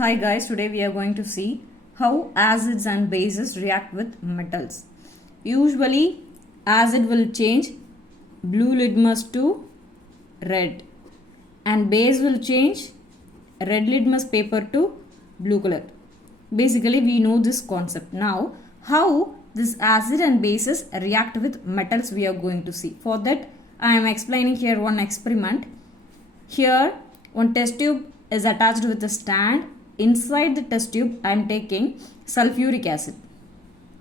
Hi guys, today we are going to see how acids and bases react with metals. Usually acid will change blue litmus to red and base will change red litmus paper to blue color. Basically we know this concept. Now how this acid and bases react with metals we are going to see. For that I am explaining here one experiment. Here one test tube is attached with a stand. Inside the test tube I am taking sulphuric acid.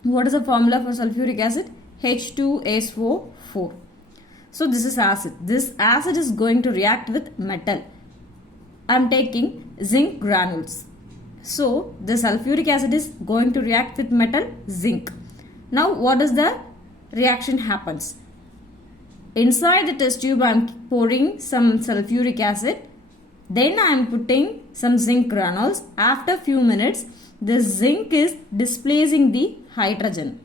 What is the formula for sulphuric acid? H2SO4. So this is acid. This acid is going to react with metal. I am taking zinc granules. So the sulphuric acid is going to react with metal zinc. Now what is the reaction happens? Inside the test tube I am pouring some sulphuric acid. Then I am putting some zinc granules. After few minutes, the zinc is displacing the hydrogen.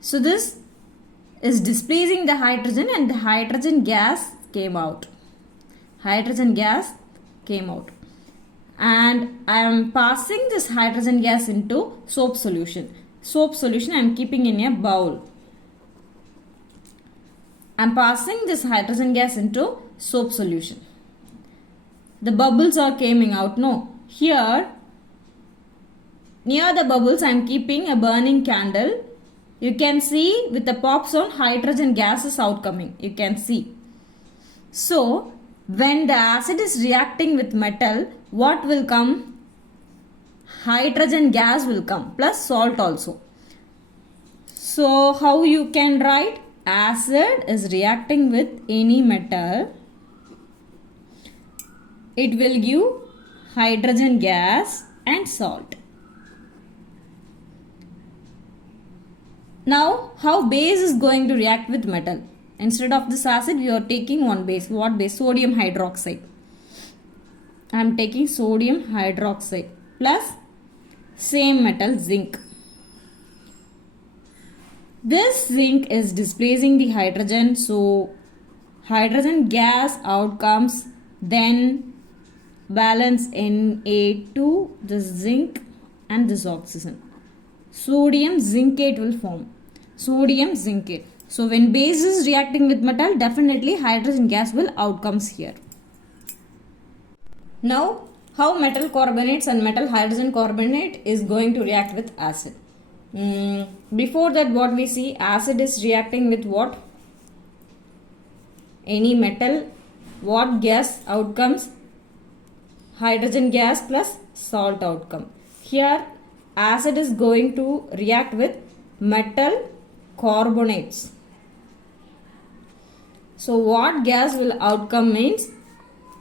So this is displacing the hydrogen and the hydrogen gas came out. Hydrogen gas came out. And I am passing this hydrogen gas into soap solution. Soap solution I am keeping in a bowl. I am passing this hydrogen gas into soap solution. The bubbles are coming out. No. Here, near the bubbles, I am keeping a burning candle. You can see with the pop sound, hydrogen gas is outcoming. You can see. So, when the acid is reacting with metal, what will come? Hydrogen gas will come plus salt also. So, how you can write? Acid is reacting with any metal. It will give hydrogen gas and salt. Now, how base is going to react with metal? Instead of this acid, we are taking one base. What base? Sodium hydroxide. I am taking sodium hydroxide plus same metal zinc. This zinc is displacing the hydrogen, so hydrogen gas out comes, then balance Na2, this zinc and this oxygen. Sodium zincate will form. Sodium zincate. So when base is reacting with metal, definitely hydrogen gas will outcomes here. Now how metal carbonates and metal hydrogen carbonate is going to react with acid. Before that what we see, acid is reacting with what? Any metal. What gas outcomes? Hydrogen gas plus salt outcome. Here acid is going to react with metal carbonates. So what gas will outcome means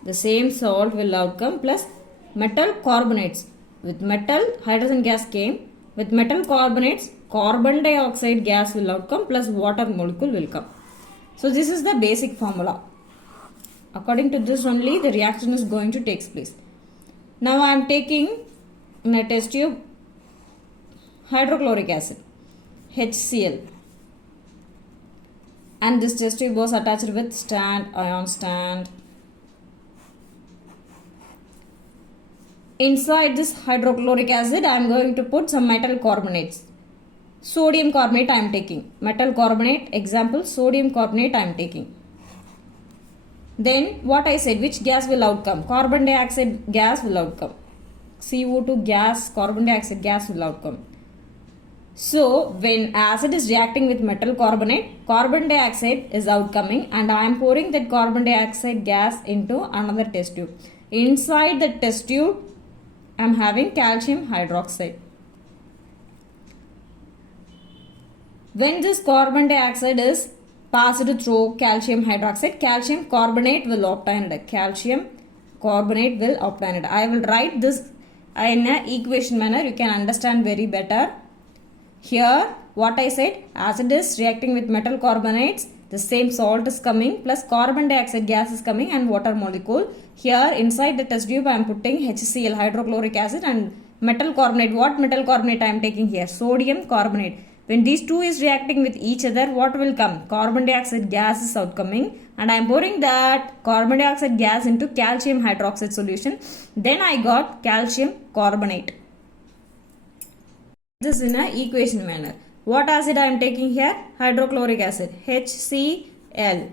the same salt will outcome plus metal carbonates. With metal hydrogen gas came. With metal carbonates, carbon dioxide gas will outcome plus water molecule will come. So this is the basic formula. According to this only the reaction is going to take place. Now I am taking in a test tube hydrochloric acid, HCl. And this test tube was attached with ion stand. Inside this hydrochloric acid, I am going to put some metal carbonates. Sodium carbonate I am taking. Metal carbonate, example, sodium carbonate I am taking. Then what I said, which gas will outcome? Carbon dioxide gas will outcome. CO2 gas, carbon dioxide gas will outcome. So when acid is reacting with metal carbonate, carbon dioxide is outcoming and I am pouring that carbon dioxide gas into another test tube. Inside the test tube, I am having calcium hydroxide. When this carbon dioxide is passed through calcium hydroxide, calcium carbonate will obtain it. Calcium carbonate will obtain it. I will write this in an equation manner. You can understand very better. Here what I said, acid is reacting with metal carbonates. The same salt is coming plus carbon dioxide gas is coming and water molecule. Here inside the test tube I am putting HCl, hydrochloric acid, and metal carbonate. What metal carbonate I am taking here? Sodium carbonate. When these two is reacting with each other, what will come? Carbon dioxide gas is outcoming. and I am pouring that carbon dioxide gas into calcium hydroxide solution. Then I got calcium carbonate. This in a equation manner. What acid I am taking here? Hydrochloric acid, HCl,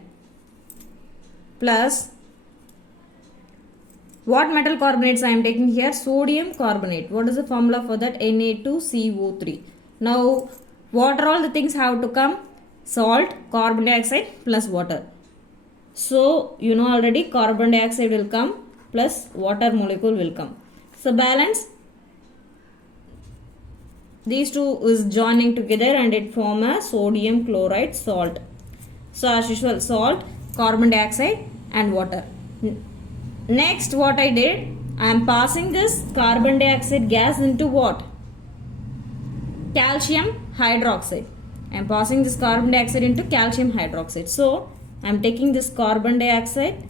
plus what metal carbonates I am taking here? Sodium carbonate. What is the formula for that? Na2CO3. Now, what are all the things have to come? Salt, carbon dioxide plus water. So, you know already carbon dioxide will come plus water molecule will come. So, balance. These two is joining together and it form a sodium chloride salt. So, as usual, salt, carbon dioxide and water. Next, what I did, I am passing this carbon dioxide gas into what? Calcium hydroxide. I am passing this carbon dioxide into calcium hydroxide. So, I am taking this carbon dioxide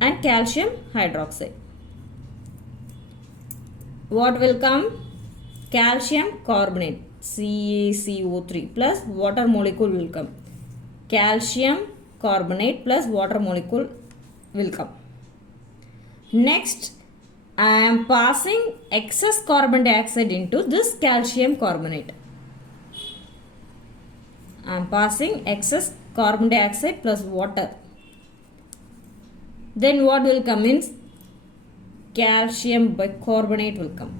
and calcium hydroxide. What will come? Calcium carbonate, CaCO3 plus water molecule will come. Calcium carbonate plus water molecule will come. Next, I am passing excess carbon dioxide into this calcium carbonate. I am passing excess carbon dioxide plus water. Then what will come means calcium bicarbonate will come.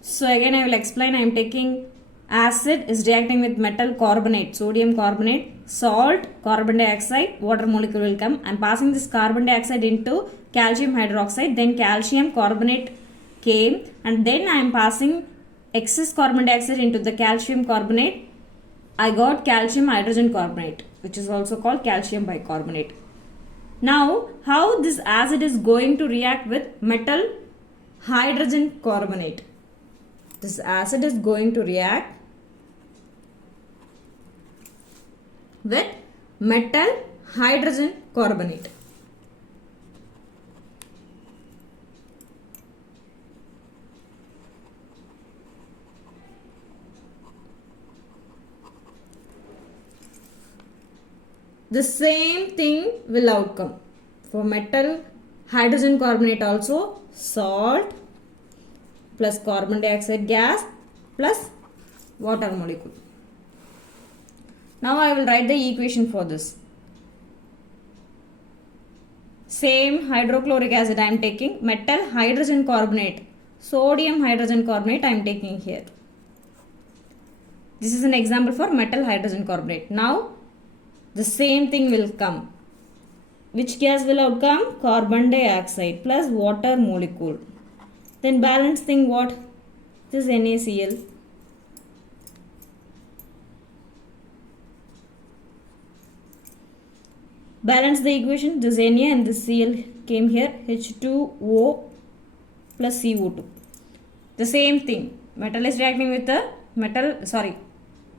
So again I will explain. I am taking acid is reacting with metal carbonate, sodium carbonate, salt, carbon dioxide, water molecule will come. I am passing this carbon dioxide into calcium hydroxide, then calcium carbonate came, and then I am passing excess carbon dioxide into the calcium carbonate. I got calcium hydrogen carbonate, which is also called calcium bicarbonate. Now, how this acid is going to react with metal hydrogen carbonate? This acid is going to react with metal hydrogen carbonate. The same thing will outcome. For metal hydrogen carbonate also, salt plus carbon dioxide gas plus water molecule. Now I will write the equation for this. Same hydrochloric acid I am taking, metal hydrogen carbonate, sodium hydrogen carbonate I am taking here. This is an example for metal hydrogen carbonate. Now the same thing will come. Which gas will outcome? Carbon dioxide plus water molecule. Then balance thing what? This is NaCl. Balance the equation. This Na and this Cl came here. H2O plus CO2. The same thing. Metal is reacting with the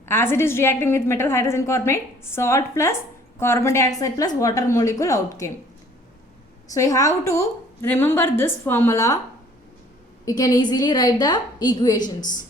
acid is reacting with metal hydrogen carbonate. Salt plus carbon dioxide plus water molecule out came. So you have to remember this formula. You can easily write the equations.